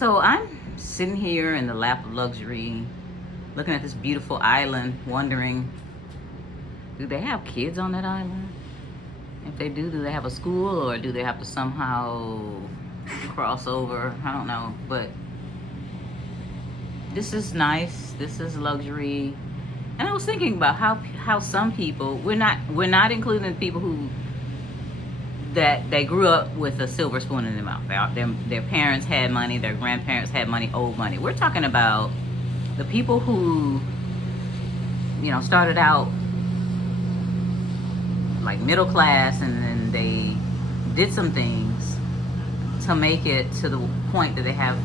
So I'm sitting here in the lap of luxury, looking at this beautiful island, wondering, do they have kids on that island? If they do they have a school or do they have to somehow cross over? I don't know. But this is nice. This is luxury. And I was thinking about how some people, we're not including people who that they grew up with a silver spoon in their mouth. Their parents had money, their grandparents had money, old money. We're talking about the people who, started out like middle class and then they did some things to make it to the point that they have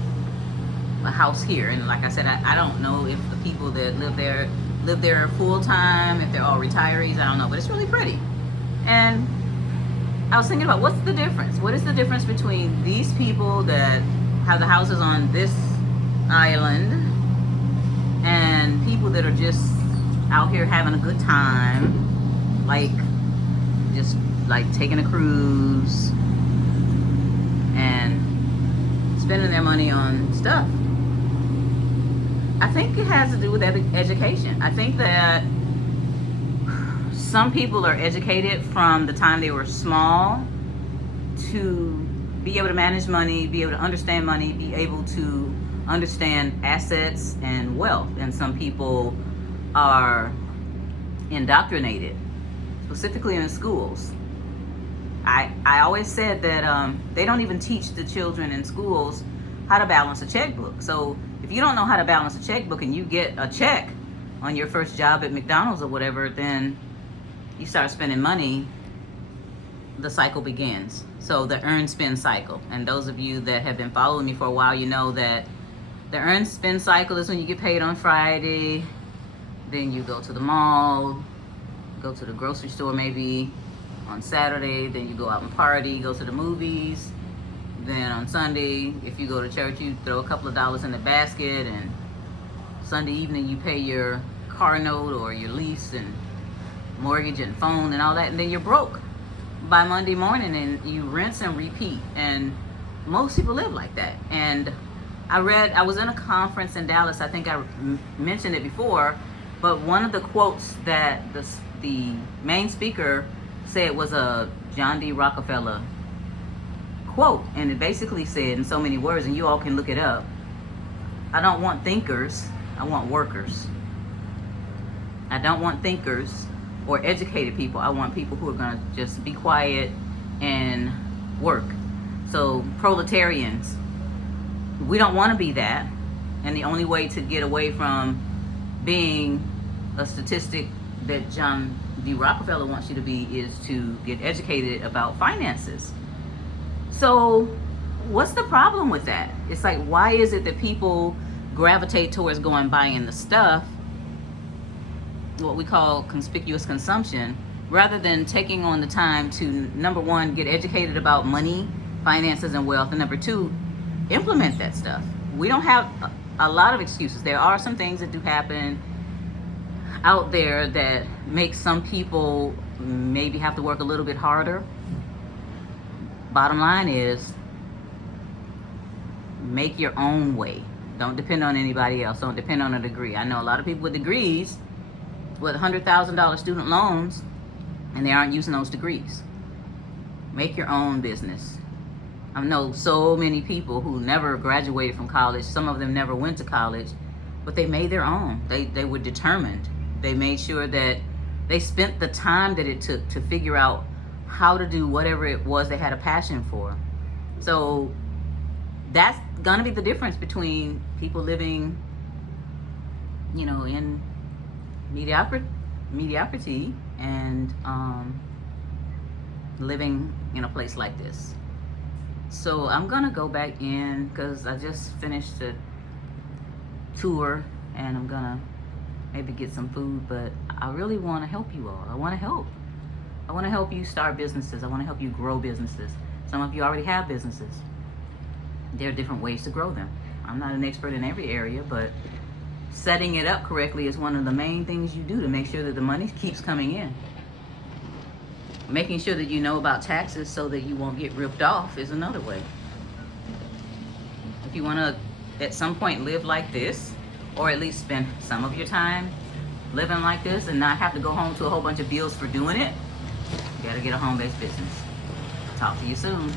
a house here. And like I said, I don't know if the people that live there full time, if they're all retirees, I don't know, but it's really pretty. And I was thinking about what's the difference? What is the difference between these people that have the houses on this island and people that are just out here having a good time, like just like taking a cruise and spending their money on stuff? I think it has to do with education. I think that some people are educated from the time they were small to be able to manage money, be able to understand money, be able to understand assets and wealth. And some people are indoctrinated, specifically in schools. I always said that they don't even teach the children in schools how to balance a checkbook. So if you don't know how to balance a checkbook and you get a check on your first job at McDonald's or whatever, then you start spending money, the cycle begins. So the earn spend cycle. And those of you that have been following me for a while, you know that the earn spend cycle is when you get paid on Friday, then you go to the mall, go to the grocery store maybe on Saturday, then you go out and party, go to the movies. Then on Sunday, if you go to church, you throw a couple of dollars in the basket, and Sunday evening you pay your car note or your lease and mortgage and phone and all that, and then you're broke by Monday morning, and you rinse and repeat. And most people live like that. And I was in a conference in Dallas, I think I mentioned it before, but one of the quotes that the main speaker said was a John D. Rockefeller quote, and it basically said in so many words, and you all can look it up: I don't want thinkers, I want workers. I don't want thinkers or educated people. I want people who are going to just be quiet and work. So proletarians, we don't want to be that. And the only way to get away from being a statistic that John D. Rockefeller wants you to be is to get educated about finances. So what's the problem with that? It's like, why is it that people gravitate towards buying the stuff, what we call conspicuous consumption, rather than taking on the time to, number one, get educated about money, finances, and wealth, and number two, implement that stuff? We don't have a lot of excuses. There are some things that do happen out there that make some people maybe have to work a little bit harder. Bottom line is, make your own way. Don't depend on anybody else. Don't depend on a degree. I know a lot of people with degrees with $100,000 student loans, and they aren't using those degrees. Make your own business. I know so many people who never graduated from college. Some of them never went to college, but they made their own. They were determined. They made sure that they spent the time that it took to figure out how to do whatever it was they had a passion for. So that's gonna be the difference between people living, in mediocrity and living in a place like this. So I'm gonna go back in because I just finished the tour, and I'm gonna maybe get some food, but I really want to help you all. I want to help you start businesses. I want to help you grow businesses. Some of you already have businesses. There are different ways to grow them. I'm not an expert in every area, but setting it up correctly is one of the main things you do to make sure that the money keeps coming in. Making sure that you know about taxes so that you won't get ripped off is another way. If if you want to at some point live like this, or at least spend some of your time living like this and not have to go home to a whole bunch of bills for doing it, you gotta get a home-based business. Talk to you soon.